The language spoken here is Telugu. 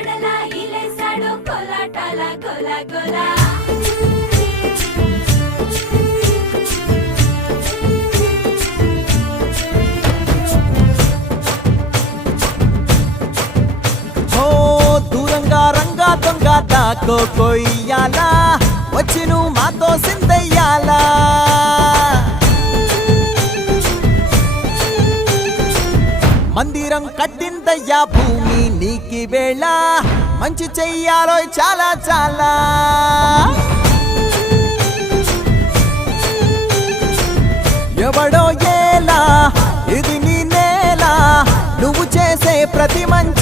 వాడలా ఇలేసాడు కోలాటాల గోల గోల దూరంగా రంగా దొంగ దాకో కొయ్యాలా వచ్చి నువ్వు మాతో సిందయ్యాలా మందిరం కట్టిందయ్యా భూమి నీకి వేళ మంచి చెయ్యాలో చాలా చాలా ఎవడో ఏలా ఇది నీ నేల నువ్వు చేసే ప్రతి మంచి